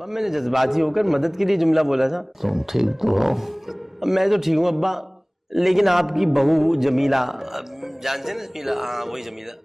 अब्बा मैंने जज्बाती होकर मदद के लिए जुमला बोला था। तुम ठीक तो हो? मैं तो ठीक हूँ अब्बा, लेकिन आपकी बहू जमीला, जानते ना जमीला? हाँ वही जमीला,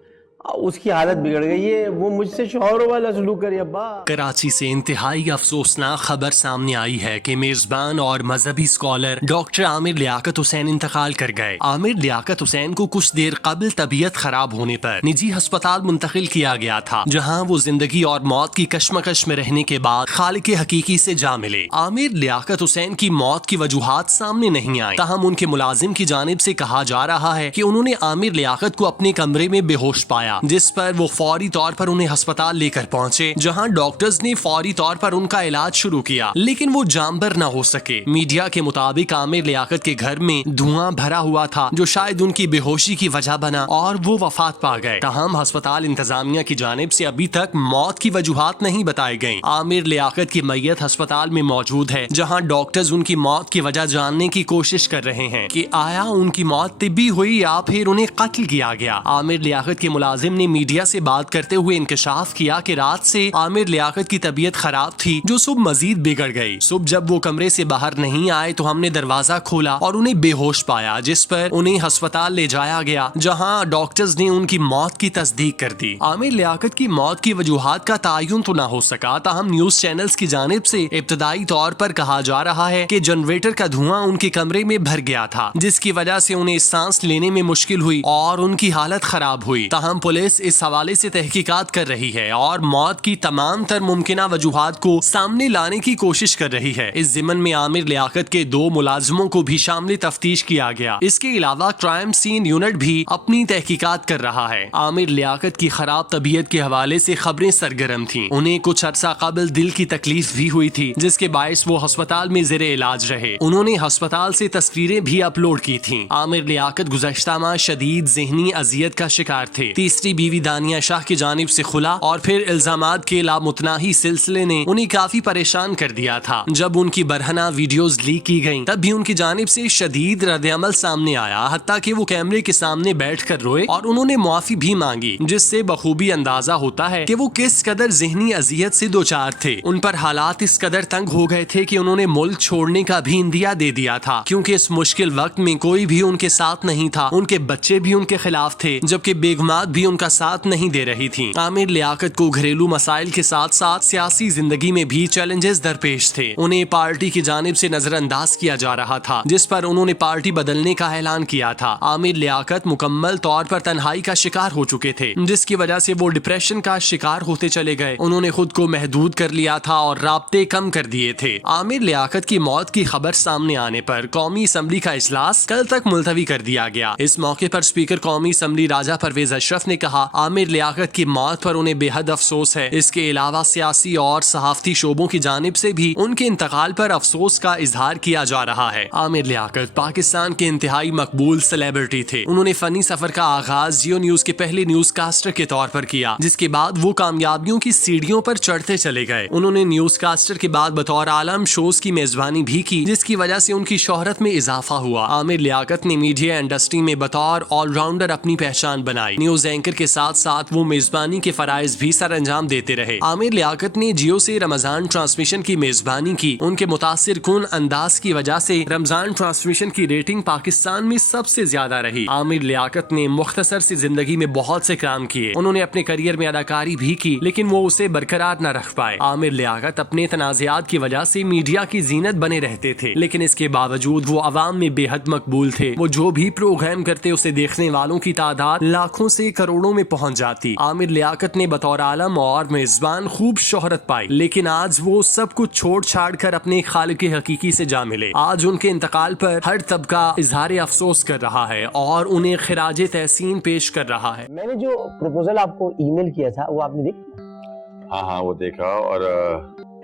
उसकी हालत बिगड़ गई है। वो मुझसे शौहरों वाला सलूक करे अब्बा। कराची से इंतहाई अफसोसनाक खबर सामने आई है कि मेजबान और मजहबी स्कॉलर डॉक्टर आमिर लियाकत हुसैन इंतकाल कर गए। आमिर लियाकत हुसैन को कुछ देर कबल तबीयत खराब होने पर निजी अस्पताल मुंतकिल किया गया था, जहां वो जिंदगी और मौत की कश्मकश में रहने के बाद खालिक हकीकी से जा मिले। आमिर लियाकत हुसैन की मौत की वजूहात सामने नहीं आई, ताहम उनके मुलाजिम की जानिब से कहा जा रहा है कि उन्होंने आमिर लियाकत को अपने कमरे में बेहोश पाया, जिस पर वो फौरी तौर पर उन्हें अस्पताल लेकर पहुंचे, जहां डॉक्टर्स ने फौरी तौर पर उनका इलाज शुरू किया, लेकिन वो जानबर न हो सके। मीडिया के मुताबिक आमिर लियाकत के घर में धुआं भरा हुआ था, जो शायद उनकी बेहोशी की वजह बना और वो वफात पा गए। ताहम अस्पताल इंतजामिया की जानिब से अभी तक मौत की वजूहात नहीं बताई गयी। आमिर लियाकत की मैयत अस्पताल में मौजूद है, जहाँ डॉक्टर्स उनकी मौत की वजह जानने की कोशिश कर रहे हैं कि आया उनकी मौत तिब्बी हुई या फिर उन्हें कत्ल किया गया। आमिर लियाकत के मुलाजिम ने मीडिया से बात करते हुए इंकशाफ किया कि रात से आमिर लियाकत की तबीयत खराब थी, जो सुबह मजीद बिगड़ गई। सुबह जब वो कमरे से बाहर नहीं आए तो हमने दरवाजा खोला और उन्हें बेहोश पाया, जिस पर उन्हें अस्पताल ले जाया गया, जहां डॉक्टर्स ने उनकी मौत की तस्दीक कर दी। आमिर लियाकत की मौत की वजूहात का तायुन तो न हो सका, ताहम न्यूज चैनल्स की जानिब से इब्तदाई तौर पर कहा जा रहा है कि जनरेटर का धुआं उनके कमरे में भर गया था, जिसकी वजह से उन्हें सांस लेने में मुश्किल हुई और उनकी हालत खराब हुई। ताहम पुलिस इस हवाले से तहकीकात कर रही है और मौत की तमाम तर मुमकिना वजूहात को सामने लाने की कोशिश कर रही है। इस जिमन में आमिर लियाकत के 2 मुलाजिमों को भी शामिल तफ्तीश किया गया। इसके अलावा क्राइम सीन यूनिट भी अपनी तहकीकात कर रहा है। आमिर लियाकत की खराब तबीयत के हवाले से खबरें सरगर्म थीं। उन्हें कुछ अरसा कबल दिल की तकलीफ भी हुई थी, जिसके बायस वो अस्पताल में ज़ेरे इलाज रहे। उन्होंने अस्पताल से तस्वीरें भी अपलोड की थी। आमिर लियाकत गुज़श्ता माह शदीद ज़हनी अजियत का शिकार थे। तीसरी बीवी दानिया शाह की जानिब से खुला और फिर इल्जामात के लामुतनाही सिलसिले ने उन्हें काफी परेशान कर दिया था। जब उनकी बरहना वीडियोस लीक की गईं, तब भी उनकी जानिब से शदीद रद्द-ए-अमल सामने आया, हत्ता कि वो कैमरे के सामने बैठकर रोए और उन्होंने मुआफी भी मांगी, जिससे बखूबी अंदाजा होता है कि वो किस कदर ज़हनी अजियत से दो चार थे। उन पर हालात इस कदर तंग हो गए थे कि उन्होंने मुल्क छोड़ने का भी इंदिया दे दिया था, क्योंकि इस मुश्किल वक्त में कोई भी उनके साथ नहीं था। उनके बच्चे भी उनके खिलाफ थे, जबकि बेगमात भी उनका साथ नहीं दे रही थी। आमिर लियाकत को घरेलू मसाइल के साथ साथ सियासी जिंदगी में भी चैलेंजेस दरपेश थे। उन्हें पार्टी की जानिब से नजरअंदाज किया जा रहा था, जिस पर उन्होंने पार्टी बदलने का ऐलान किया था। आमिर लियाकत मुकम्मल तौर पर तन्हाई का शिकार हो चुके थे, जिसकी वजह से वो डिप्रेशन का शिकार होते चले गए। उन्होंने खुद को महदूद कर लिया था और राब्ते कम कर दिए थे। आमिर लियाकत की मौत की खबर सामने आने पर कौमी असम्बली का इजलास कल तक मुलतवी कर दिया गया। इस मौके पर स्पीकर कौमी असम्बली राजा परवेज अशरफ ने कहा, आमिर लियाकत की मौत पर उन्हें बेहद अफसोस है। इसके अलावा सियासी और सहाफती शोबों की जानिब से भी उनके इंतकाल पर अफसोस का इजहार किया जा रहा है। आमिर लियाकत पाकिस्तान के इंतहाई मकबूल सेलिब्रिटी थे। उन्होंने फनी सफर का आगाज जियो न्यूज के पहले न्यूज कास्टर के तौर पर किया, जिसके बाद वो कामयाबियों की सीढ़ियों पर चढ़ते चले गए। उन्होंने न्यूज कास्टर के बाद बतौर आलम शोज की मेजबानी भी की, जिसकी वजह से उनकी शोहरत में इजाफा हुआ। आमिर लियाकत ने मीडिया इंडस्ट्री में बतौर ऑलराउंडर अपनी पहचान बनाई। न्यूज एंकर के साथ साथ वो मेजबानी के फराइज भी सर अंजाम देते रहे। आमिर लियाकत ने जियो से रमजान ट्रांसमिशन की मेजबानी की। उनके मुतासिर कुन अंदाज की वजह से रमजान ट्रांसमिशन की रेटिंग पाकिस्तान में सबसे ज्यादा रही। आमिर लियाकत ने मुख्तसर सी जिंदगी में बहुत से काम किए। उन्होंने अपने करियर में अदाकारी भी की, लेकिन वो उसे बरकरार न रख पाए। आमिर लियाकत अपने तनाज़ात की वजह से मीडिया की जीनत बने रहते थे, लेकिन इसके बावजूद वो अवाम में बेहद मकबूल थे। वो जो भी प्रोग्राम करते उसे देखने वालों की तादाद लाखों से करोड़ों में पहुंच जाती। आमिर लियाकत ने बतौर आलम और मेजबान खूब शोहरत पाई, लेकिन आज वो सब कुछ छोड़ छाड़ कर अपने खालिक हकीकी से जा मिले। आज उनके इंतकाल पर हर तबका इजहार अफसोस कर रहा है और उन्हें खिराजे तहसीन पेश कर रहा है। मैंने जो प्रपोजल आपको ईमेल किया था वो आपने देखा? हाँ वो देखा। और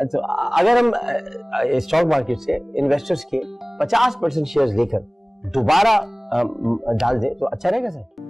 तो अगर हम स्टॉक मार्केट से इन्वेस्टर्स के 50% शेयर्स लेकर दोबारा डाल दें तो अच्छा रहेगा सर?